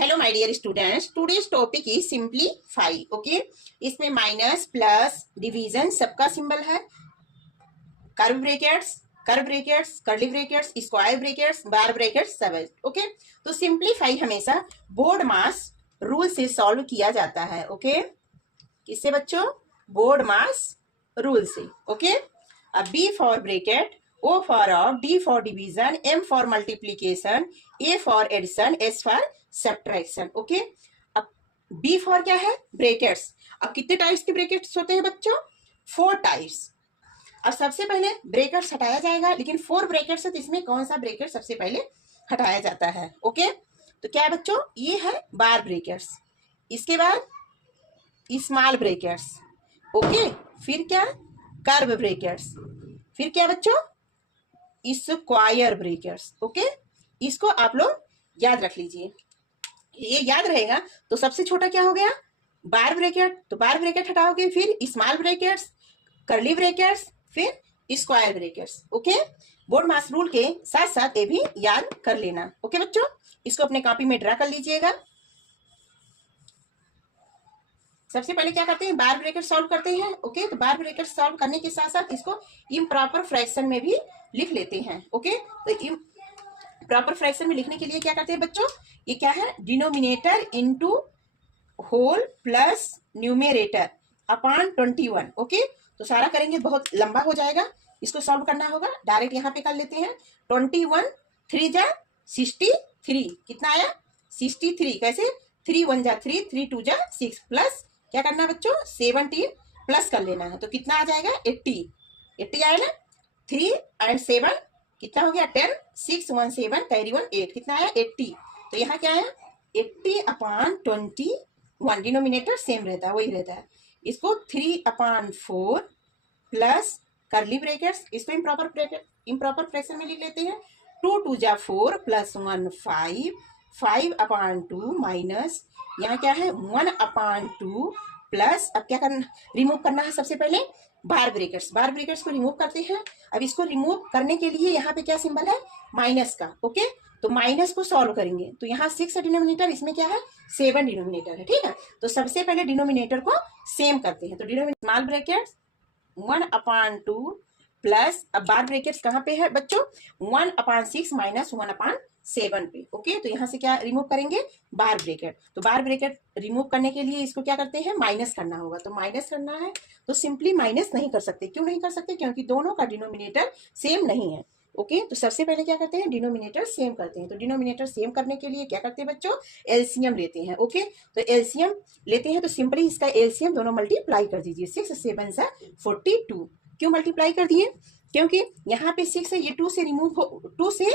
Hello my dear students, today's topic is simplify. Okay, इसमें minus plus division सबका symbol है। Curve brackets, curly brackets, square brackets, bar brackets सब है। Okay, तो simplify हमेशा BODMAS rule से solve किया जाता है। ओके, किससे बच्चों? बोर्ड मास रूल से। ओके, अब B for bracket, O for of, D for division, M for multiplication, A for addition, S for subtraction. Okay, अब B for क्या है? ब्रेकेट्स। अब कितने टाइप्स के ब्रेकेट्स होते हैं बच्चों? 4 टाइप्स। अब सबसे पहले ब्रेकेट्स हटाया जाएगा, लेकिन 4 ब्रेकेट्स है तो इसमें कौन सा ब्रेकेट सबसे पहले हटाया जाता है? ओके, तो क्या है बच्चों? ये है बार ब्रेकेट्स। इसके बाद स्मॉल ब्रेकेट्स। ओके, फिर क्या? Curve brackets. फिर क्या बच्चों? Square brackets. ओके, इसको आप लोग याद रख लीजिए। ये याद रहेगा तो सबसे छोटा क्या हो गया? बार ब्रेकेट। तो बार ब्रेकेट हटाओगे, फिर स्मॉल ब्रेकेट्स, कर्ली ब्रेकेट्स, फिर स्क्वायर ब्रेकेट्स। ओके, बोर्ड मास रूल के साथ साथ ये भी याद कर लेना। ओके बच्चों, इसको अपने कॉपी में ड्रा कर लीजिएगा। सबसे पहले क्या करते हैं? बार ब्रेकेट सॉल्व करते हैं। ओके, तो बार ब्रेकेट सॉल्व करने के साथ साथ इसको इम्प्रॉपर फ्रैक्शन में भी लिख लेते हैं। ओके, तो प्रॉपर फ्रैक्शन में लिखने के लिए क्या करते हैं बच्चों? ये क्या है? Denominator into whole plus numerator upon 21। Okay, तो सारा करेंगे बहुत लंबा हो जाएगा, इसको सॉल्व करना होगा। डायरेक्ट यहाँ पे कर लेते हैं। 21 3 जा 63। कितना आया? 63। कैसे? 3 1 जा 3, 3 2 जा 6, प्लस क्या करना है बच्चों? 17 प्लस कर लेना है। तो कितना आ जाएगा? 80 आया ना। 3 और 7 कितना हो गया? 10, 6 1 7 कैरी 1 8, कितना आया? 80। तो यहाँ क्या आया? 80 अपॉन 21। डिनोमिनेटर सेम रहता है, वही रहता है। इसको 3 अपॉन 4 प्लस कर्ली ब्रेकेट्स, इसको इम्प्रॉपर फ्रैक्शन में लिख लेते हैं। 2 2 जा 4 प्लस 1 5, 5 अपॉन 2 माइनस यहाँ क्या है? 1 अपॉन 2 प्लस, अब क्या करना? रिमूव करना है सबसे पहले बार ब्रेकेट्स को रिमूव करते हैं। अब इसको रिमूव करने के लिए यहाँ पे क्या सिंबल है? माइनस का। ओके, तो माइनस को सॉल्व करेंगे तो यहाँ 6 डिनोमिनेटर, इसमें क्या है? 7 डिनोमिनेटर है। ठीक है, तो सबसे पहले डिनोमिनेटर को सेम करते हैं। तो denominator small brackets 1 upon 2 plus, अब बार ब्रैकेट्स कहाँ पे है बच्चों? 1 अपॉन 6 माइनस 1 अपॉन 7 पे। ओके, तो यहाँ से क्या रिमूव करेंगे? बार ब्रैकेट। तो बार ब्रैकेट रिमूव करने के लिए इसको क्या करते हैं? माइनस करना होगा। तो माइनस करना है तो सिंपली माइनस नहीं कर सकते। क्यों नहीं कर सकते? क्योंकि दोनों का डिनोमिनेटर सेम नहीं है। ओके, तो सबसे पहले क्या करते हैं? डिनोमिनेटर सेम करते हैं। तो डिनोमिनेटर सेम करने के लिए क्या करते हैं बच्चों? एलसीएम लेते हैं। ओके, तो एलसीएम लेते हैं तो सिंपली इसका एलसीएम दोनों मल्टीप्लाई कर दीजिए। 6 7 से 42। क्यों मल्टीप्लाई कर दिए? क्योंकि यहाँ पे 6 है, ये 2 से रिमूव हो, 2 से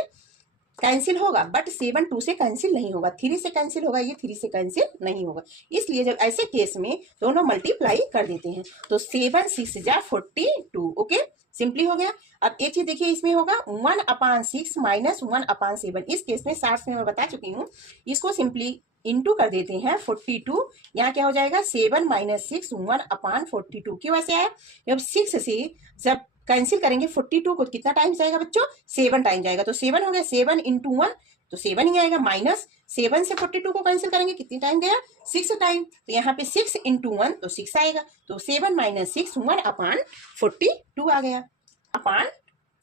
कैंसिल होगा, बट 7 2 से कैंसिल नहीं होगा, 3 से कैंसिल होगा, ये 3 से कैंसिल नहीं होगा। इसलिए जब ऐसे केस में दोनों मल्टीप्लाई कर देते हैं तो 7 6 जा 42। ओके, सिंपली हो गया। अब एक चीज देखिए, इसमें होगा 1 अपॉन 6 माइनस 1 अपॉन 7। इस केस में 60 में मैं बता चुकी हूँ, इसको सिंपली इंटू कर देते हैं 42। यहाँ क्या हो जाएगा? 7 माइनस 6 1 अपॉन 42। क्यों ऐसे आया? जब 6 से जब कैंसिल करेंगे 42 को, कितना टाइम जाएगा बच्चों? 7 टाइम जाएगा। तो 7 हो गया, 7 इंटू 1 तो 7 ही आएगा। माइनस 7 से 42 को कैंसिल करेंगे, कितनी टाइम गया? 6 टाइम। तो यहाँ पे 6 इंटू 1 तो 6 आएगा। तो 7 माइनस 6 1 अपॉन 42 आ गया, अपॉन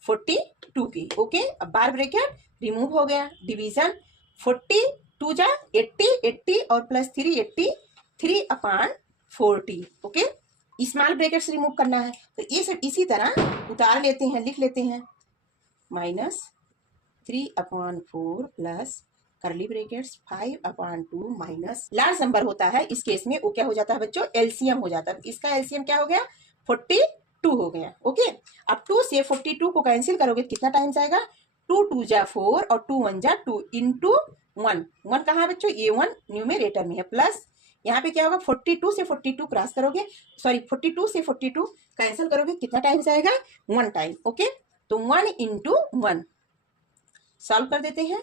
42 की। ओके, अब बार ब्रैकेट रिमूव हो गया। डिवीजन 42 जा 80, 80 और plus 3 83 upon 40। Okay, small bracket से रिमूव करना है तो ये सब इसी तरह उतार लेते हैं, लिख लेते हैं। माइनस 3 अपॉन 4 प्लस करली brackets 5 upon 2 minus large number होता है इस केस में, वो क्या हो जाता है बच्चों? एलसीएम हो जाता है। इसका एलसीएम क्या हो गया? 42 हो गया। ओके, अब 2 से 42 को कैंसिल करोगे, कितना टाइम जाएगा? 2 2 जा 4 और 2 1 जा 2 इंटू 1। 1 कहाँ है बच्चों? ये 1 न्यूमेरेटर में है, प्लस यहाँ पे क्या होगा? 42 से 42 क्रॉस करोगे, सॉरी 42 से 42 कैंसिल करोगे, कितना टाइम जाएगा? 1 टाइम। ओके, तो 1 इंटू 1 सॉल्व कर देते हैं।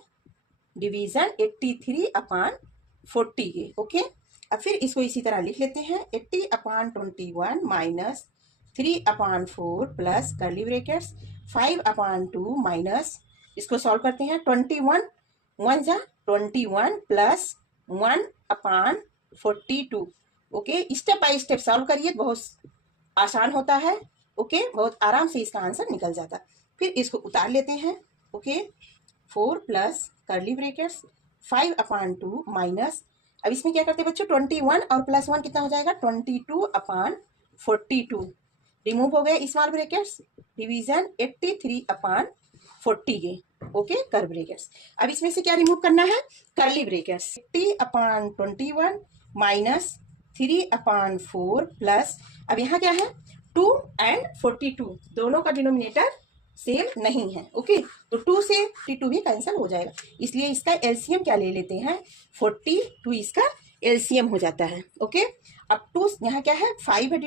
डिवीजन 83 अपॉन 40 के। ओके, अब फिर इसको इसी तरह लिख लेते हैं। 80 upon 21 minus 3 upon 4 plus curly brackets 5 upon 2 minus, इसको सॉल्व करते हैं। 21 1 जा 21 plus 1/42। Okay, step by step solve करिए, बहुत आसान होता है। ओके, बहुत आराम से इसका आंसर निकल जाता है। फिर इसको उतार लेते हैं। Okay, 4 plus curly brackets 5/2 minus, अब इसमें क्या करते हैं बच्चों, 21 और प्लस 1 कितना हो जाएगा, 22/42। रिमूव हो गया स्मॉल ब्रेकेट्स, डिवीजन 83/40 के। ओके, कर ब्रेकेट्स। अब इसमें से क्या रिमूव करना है, कर्ली ब्रेकेट्स। 80/21 माइनस 3/4 प्लस, अब यहाँ क्या है, 2 और 42 दोनों का डिनोमिनेटर सेम नहीं है। ओके, तो 2 से 42 भी कैंसिल हो जाएगा, इसलिए इसका एलसीएम क्या ले लेते हैं, 42 इसका एलसीएम हो जाता है। ओके, अब 2 यहाँ क्या है, 5 है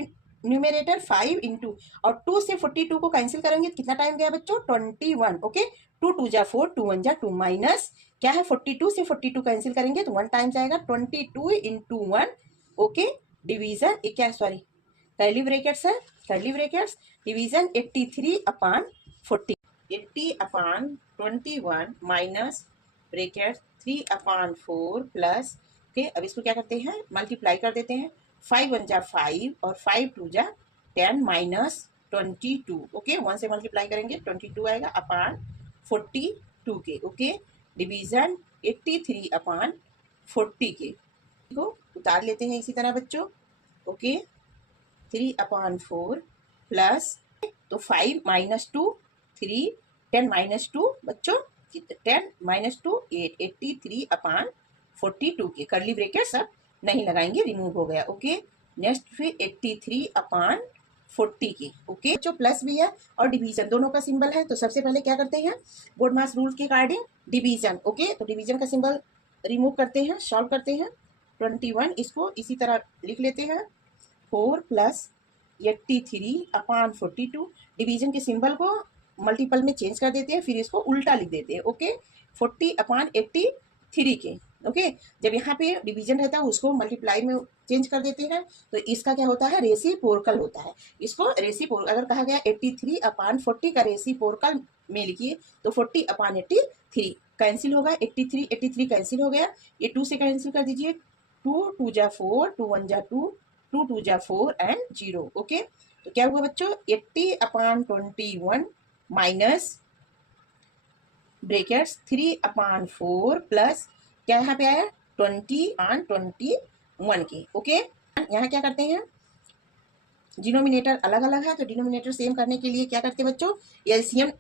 न्यूमेरेटर, 5 इंटू, और 2 से 42 को कैंसिल करेंगे तो कितना टाइम गया बच्चों, 21। ओके, 2 2 जा 4, 2 1 जा 2, माइनस क्या है, 42 से 42 कैंसिल करेंगे तो 1 टाइम जाएगा, 22 इंटू 1। ओके, डिवीजन क्या, सॉरी कर्ली ब्रेकेट्स है, curly brackets, division 83/40, 80/21 minus bracket 3/4 plus. Okay, अब इसको क्या करते हैं, मल्टीप्लाई कर देते हैं, 5 1 जा 5 और 5 2 जा 10 माइनस 22। ओके, 1 से मल्टीप्लाई करेंगे 22 आएगा अपान 42 के। ओके, डिवीजन 83/40 के को उतार लेते हैं इसी तरह बच्चों। ओके, 3/4 प्लस, तो 5 माइनस 2 3, 10 माइनस 2 बच्चों 10 माइनस 2 8, 83/42 के। कर्ली ब्रेकेट सब नहीं लगाएंगे, रिमूव हो गया। ओके, नेक्स्ट फिर 83/40 की। ओके, जो प्लस भी है और डिवीजन दोनों का सिंबल है, तो सबसे पहले क्या करते हैं, बोर्ड मास रूल के अकॉर्डिंग डिवीजन। ओके, तो डिवीजन का सिंबल रिमूव करते हैं, सॉल्व करते हैं। 21 इसको इसी तरह लिख लेते हैं, 4 प्लस 83/42, डिवीजन के सिंबल को मल्टीपल में चेंज कर देते हैं, फिर इसको उल्टा लिख देते हैं। ओके, 40/83 के। ओके, जब यहाँ पे डिवीजन रहता है उसको मल्टीप्लाई में चेंज कर देते हैं, तो इसका क्या होता है, रेसिप्रोकल होता है। इसको रेसिप्रोकल अगर कहा गया 83/40 का रेसिप्रोकल में लिखिए तो 40/83 कैंसिल होगा, 83 कैंसिल हो गया, ये 2 से कैंसिल कर दीजिए, 2 2 जा 4, 2 1 जा 2, 2 2 जा 4 एंड 0। ओके, तो क्या हुआ बच्चों, 80/21 माइनस ब्रेकेट्स 3/4 प्लस क्या यहाँ पे आया, 20/21 के। ओके, यहाँ क्या करते हैं, डिनोमिनेटर अलग अलग है तो डिनोमिनेटर सेम करने के लिए क्या करते हैं बच्चों, एलसीएम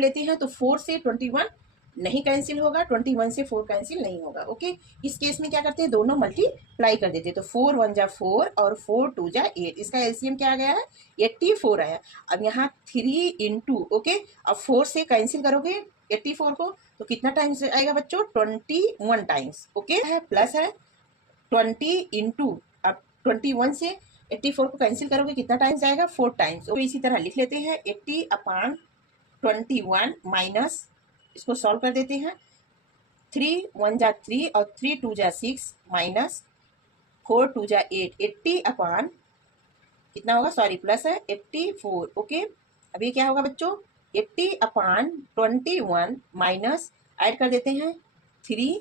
लेते हैं, तो 4 से 21 नहीं कैंसिल होगा, 21 से 4 कैंसिल नहीं होगा। ओके, इस केस में क्या करते हैं, दोनों मल्टीप्लाई कर देते हैं, तो 4 1 जा 4 और 4 2 जा 8, इसका एलसीएम क्या आ गया है, 84 आया। अब यहाँ 3 इंटू, ओके, अब 4 से कैंसिल करोगे 84 को तो कितना टाइम्स आएगा बच्चों, 21 टाइम्स। ओके, है प्लस है 20 इंटू, अब 21 से 84 को कैंसिल करोगे कितना टाइम्स आएगा, 4 टाइम्स। तो इसी तरह लिख लेते हैं, 80/21 माइनस, इसको सॉल्व कर देते हैं, 3 1 जा 3 और 3 2 जा 6 माइनस 4 2 जा 8, 80/ कितना होगा, सॉरी प्लस है 84। ओके, अब ये क्या होगा बच्चों, 80/21 माइनस, ऐड कर देते हैं 3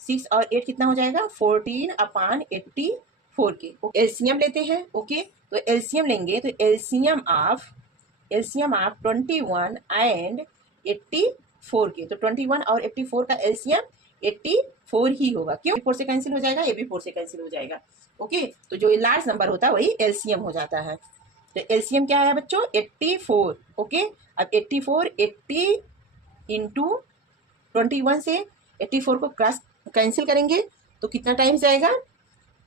6 और 8 कितना हो जाएगा, 14/84 के। एलसीएम लेते हैं। ओके, तो एलसीएम लेंगे तो एलसीएम ऑफ 21 एंड 84 के, तो 21 और 84 का एलसीएम 84 ही होगा, क्यों, 4 से कैंसिल हो जाएगा, ये भी 4 से कैंसिल हो जाएगा। ओके, तो जो लार्ज नंबर होता है वही एलसीएम हो जाता है। तो एलसीएम क्या आया बच्चों, 84। ओके, अब 84 80 इंटू 21 से 84 को क्रॉस कैंसिल करेंगे तो कितना टाइम्स जाएगा,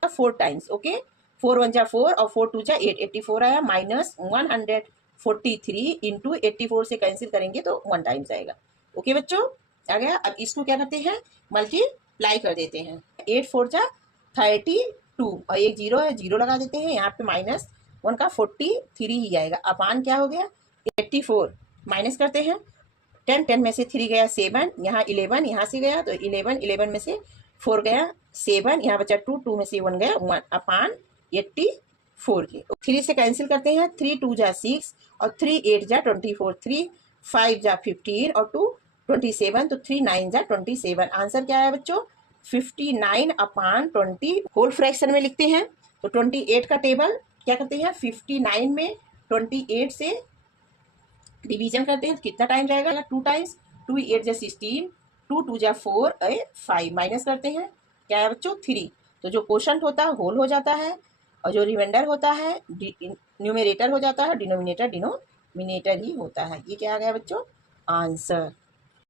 4 टाइम्स। ओके, 4 1 जा 4 और 4 2 जा 8, 84 आया, माइनस 143 इंटू 84 से कैंसिल करेंगे तो 1 टाइम्स आएगा। ओके बच्चों, आ गया। अब इसको क्या करते हैं, मल्टीप्लाई कर देते हैं, 8 4 जा 32 और एक 0 है, 0 लगा देते हैं, यहाँ पे माइनस 1 का 43 ही आएगा। अपान क्या हो गया, 84 माइनस करते हैं, 10 10 में से 3 गया 7, यहाँ 11 यहाँ से गया तो 11 में से 4 गया 7, यहाँ बचा 2 2 में से 1 गया 1 अपान 84 के। 3 से कैंसिल करते हैं, 3 2 जा 6 और 3 8 जा 24, 3 5 जा 15 और 2 27, तो 3 9 जा 27। आंसर क्या है बच्चों, 59/20 होल फ्रैक्शन में लिखते हैं। तो 28 का टेबल क्या करते हैं, 59 में 28 से डिवीजन करते हैं तो कितना टाइम जाएगा, 2 टाइम्स, 2 8 जा 16, 2 2 जा 4 5, माइनस करते हैं क्या है बच्चों 3। तो जो क्वोशंट होता है होल हो जाता है और जो रिमाइंडर होता है न्यूमरेटर हो जाता है, डिनोमिनेटर डिनोमिनेटर ही होता है। ये क्या आ गया बच्चों आंसर।